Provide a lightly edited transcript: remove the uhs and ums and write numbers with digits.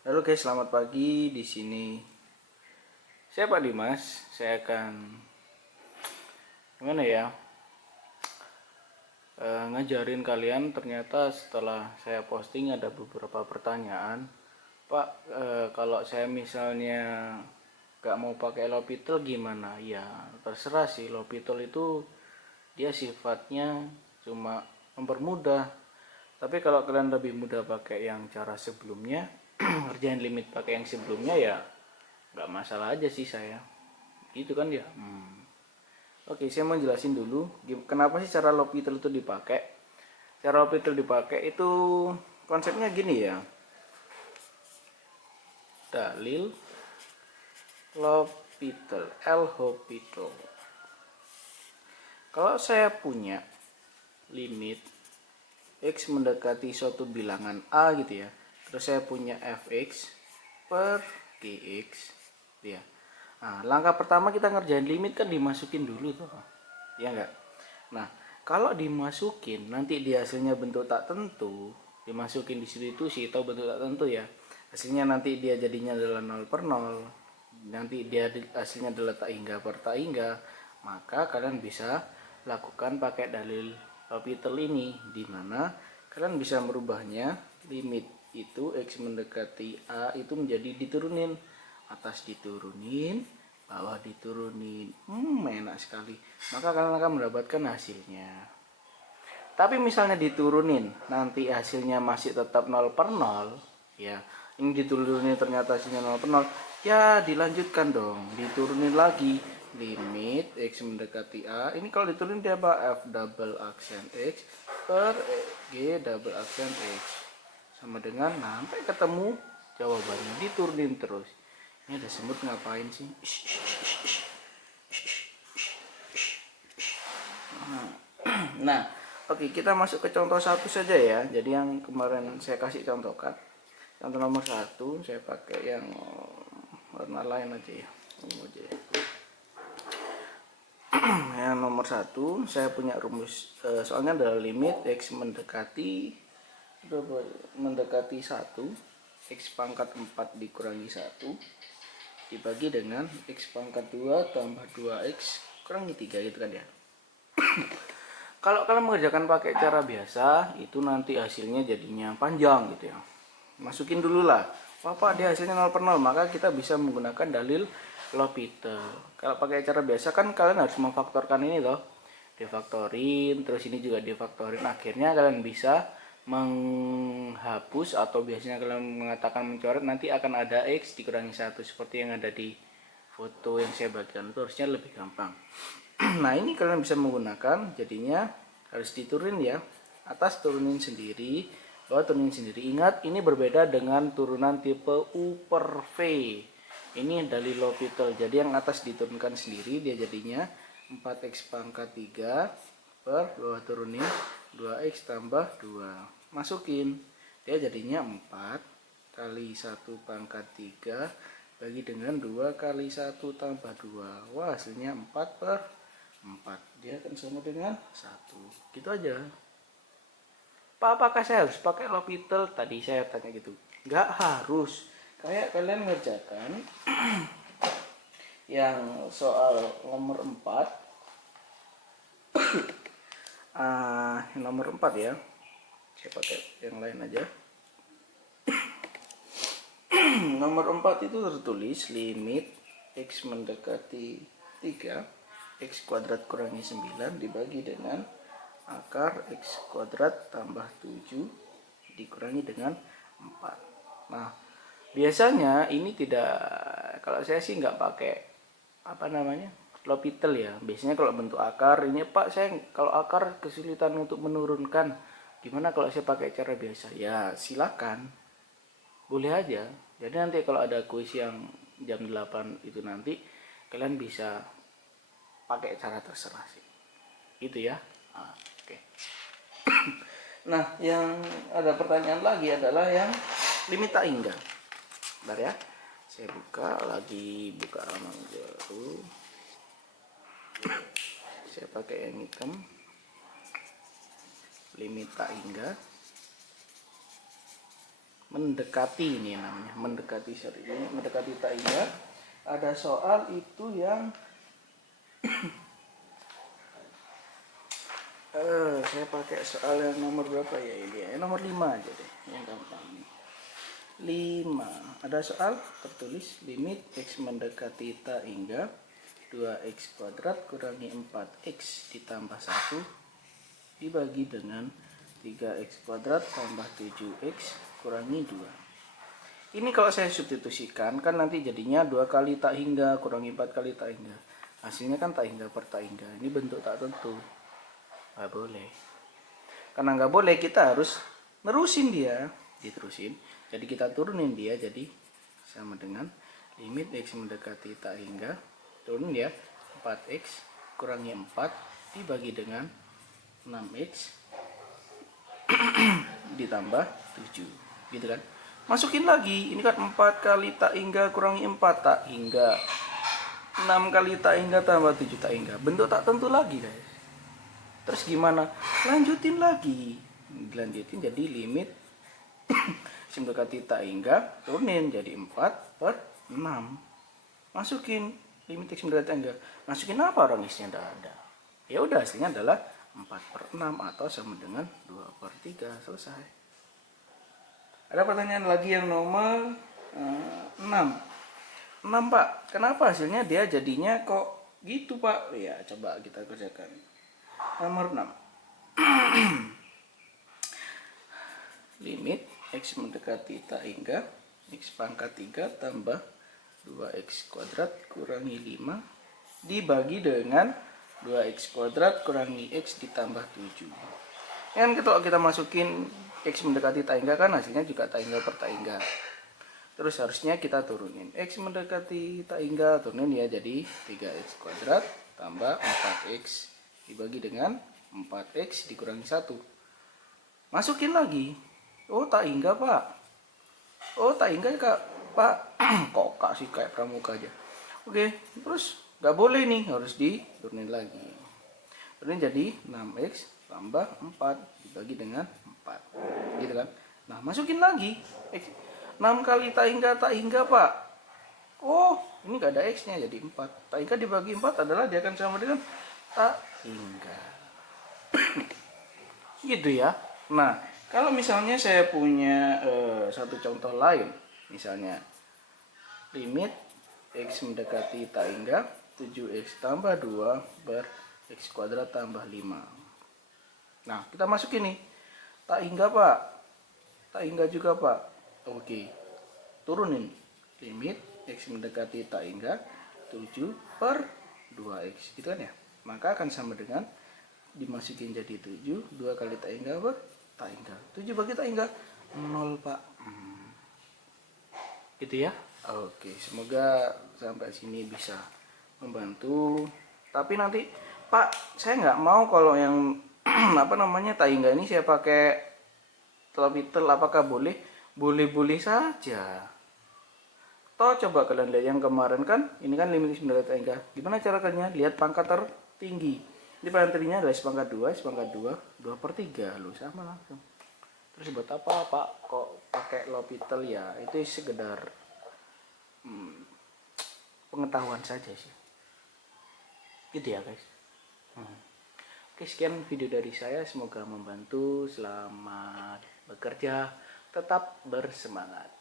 Halo guys, selamat pagi. Di sini saya Pak Dimas. Saya akan gimana ya? Ngajarin kalian. Ternyata setelah saya posting ada beberapa pertanyaan. Pak, kalau saya misalnya gak mau pakai Lopitel gimana? Ya, terserah sih. Lopitel itu dia sifatnya cuma mempermudah. Tapi kalau kalian lebih mudah pakai yang cara sebelumnya, kerjain limit pakai yang sebelumnya ya nggak masalah aja sih saya. Gitu kan ya. Oke, saya mau jelasin dulu kenapa sih cara Lopitel itu dipakai. Cara Lopitel dipakai itu konsepnya gini ya. Dalil Lopitel, L-Hopitel. Kalau saya punya limit X mendekati suatu bilangan A gitu ya. Terus saya punya Fx per Gx gitu ya. Nah, langkah pertama kita ngerjain limit kan dimasukin dulu tuh. Ya enggak? Nah, kalau dimasukin nanti dia hasilnya bentuk tak tentu, dimasukin di situ sih tahu bentuk tak tentu ya. Hasilnya nanti dia jadinya adalah 0 per 0. Nanti dia hasilnya adalah tak hingga per tak hingga. Maka kalian bisa lakukan pakai dalil L'Hopital ini, di mana kalian bisa merubahnya limit itu X mendekati A itu menjadi diturunin, atas diturunin, bawah diturunin. Enak sekali. Maka kalian akan mendapatkan hasilnya. Tapi misalnya diturunin, nanti hasilnya masih tetap 0 per 0, ya. Ini diturunin ternyata hasilnya 0 per 0, ya dilanjutkan dong, diturunin lagi limit X mendekati A. Ini kalau diturunin dia apa? F double aksen X per G double aksen X sama dengan sampai ketemu jawabannya, diturunin terus. Ini ada semut ngapain sih? Nah, oke, kita masuk ke contoh satu saja ya. Jadi yang kemarin saya kasih contohkan, contoh nomor satu, saya pakai yang warna lain aja ya. Ini aja ya. Yang nomor satu, saya punya rumus, soalnya adalah limit X mendekati 1, X pangkat 4 dikurangi 1, dibagi dengan X pangkat 2 tambah 2X kurangi 3 gitu kan ya. Kalau kalian mengerjakan pakai cara biasa, itu nanti hasilnya jadinya panjang gitu ya. Masukin dulu lah. Pak, dia hasilnya 0 per 0, maka kita bisa menggunakan dalil L'Hopital. Kalau pakai cara biasa kan kalian harus memfaktorkan ini loh. Difaktorin, terus ini juga difaktorin. Akhirnya kalian bisa menghapus atau biasanya kalian mengatakan mencoret, nanti akan ada X dikurangi 1 seperti yang ada di foto yang saya bagikan. Itu harusnya lebih gampang. Nah, ini kalian bisa menggunakan, jadinya harus diturunin ya, atas turunin sendiri, bawah turunin sendiri. Ingat, ini berbeda dengan turunan tipe U per V. Ini dari L'Hopital, jadi yang atas diturunkan sendiri, dia jadinya 4x pangkat 3 per bawah turunin 2x tambah 2. Masukin, dia jadinya 4 kali 1 pangkat 3 bagi dengan 2 kali 1 tambah 2. Wah, hasilnya 4 per 4, dia akan sama dengan 1. Gitu aja. Pak, apakah saya harus pakai L'Hopital? Tadi saya tanya gitu. Nggak harus. Kayak kalian ngerjakan yang soal nomor 4. Nomor 4 ya. Saya pakai yang lain aja. Nomor 4 itu tertulis limit X mendekati 3, X kuadrat kurangi 9 dibagi dengan akar X kuadrat tambah 7 dikurangi dengan 4. Nah, biasanya ini tidak, kalau saya sih nggak pakai L'Hopital ya. Biasanya kalau bentuk akar ini, Pak, saya kalau akar kesulitan untuk menurunkan, gimana kalau saya pakai cara biasa? Ya silakan, boleh aja. Jadi nanti kalau ada kuis yang jam 8 itu nanti kalian bisa pakai cara terserah sih. Itu ya. Oke. Nah, yang ada pertanyaan lagi adalah yang limit tak hingga. Bentar ya. Saya buka halaman baru. Saya pakai yang hitam. Limit tak hingga. mendekati, ini namanya mendekati, sorry, ini mendekati tak hingga. Ada soal itu yang saya pakai soal yang nomor berapa ya ini ya, nomor 5 aja deh yang gampang nih. 5 ada soal tertulis limit x mendekati tak hingga 2x kuadrat kurangi 4x ditambah 1 dibagi dengan 3x kuadrat tambah 7x kurangi 2. Ini kalau saya substitusikan kan nanti jadinya 2 kali tak hingga kurangi 4 kali tak hingga. Hasilnya kan tak hingga per tak hingga. Ini bentuk tak tentu. Nggak boleh. Karena nggak boleh, kita harus nerusin dia. Diterusin. Jadi kita turunin dia jadi sama dengan limit x mendekati tak hingga. Turunin ya. 4x kurangi 4 dibagi dengan 6x ditambah 7 gitu kan. Masukin lagi, ini kan 4 kali tak hingga kurangi 4 tak hingga, 6 kali tak hingga tambah 7 tak hingga, bentuk tak tentu lagi guys. Terus gimana? Lanjutin lagi, dilanjutin jadi limit mendekati tak hingga, turunin jadi 4 per 6. Masukin limit x mendekati tak hingga, masukin apa orang isinya tidak ada. Ya udah, hasilnya adalah 4 per 6 atau sama dengan 2 per 3. Selesai. Ada pertanyaan lagi yang nomor 6. 6 Pak, kenapa hasilnya dia jadinya kok gitu Pak? Ya coba kita kerjakan. Nomor 6. Limit x mendekati tak hingga x pangkat 3 tambah 2x kuadrat kurangi 5 dibagi dengan 2x kuadrat kurangi x ditambah 7. Kan kalau kita masukin x mendekati tak hingga kan hasilnya juga tak hingga per tak hingga. Terus harusnya kita turunin x mendekati tak hingga, turunin ya jadi 3x kuadrat tambah 4x dibagi dengan 4x dikurangi 1. Masukin lagi. Oh tak hingga Pak. Oh tak hingga Kak Pak. Kok Kak sih kayak pramuka aja. Oke, terus nggak boleh nih, harus diturunin lagi. Turunin jadi 6x tambah 4 dibagi dengan 4 gitu kan. Nah masukin lagi 6 kali tak hingga Pak. Oh ini gak ada x nya jadi 4. Tak hingga dibagi 4 adalah dia akan sama dengan tak hingga. Gitu ya. Nah kalau misalnya saya punya satu contoh lain, misalnya limit x mendekati tak hingga 7x tambah 2 per x kuadrat tambah 5. Nah kita masukin nih tak hingga Pak, tak hingga juga Pak. Oke, turunin limit x mendekati tak hingga 7 per 2x gitu kan ya. Maka akan sama dengan dimasukin jadi 7, 2 kali tak hingga per tak hingga, 7 bagi tak hingga 0 Pak. Gitu ya. Oke, semoga sampai sini bisa membantu. Tapi nanti Pak, saya nggak mau kalau yang apa namanya tak hingga ini saya pakai L'Hopital, apakah boleh? Boleh-boleh saja. Toh coba kalian lihat yang kemarin kan, ini kan limit x mendekati tak hingga. Gimana cara kerjanya? Lihat pangkat tertinggi. Ini pangkat tertingginya adalah x pangkat 2, x pangkat 2, 2 per 3 loh, sama langsung. Terus buat apa Pak kok pakai L'Hopital ya? Itu sekedar pengetahuan saja sih. Gitu ya guys. Oke, sekian video dari saya, semoga membantu. Selamat bekerja, tetap bersemangat.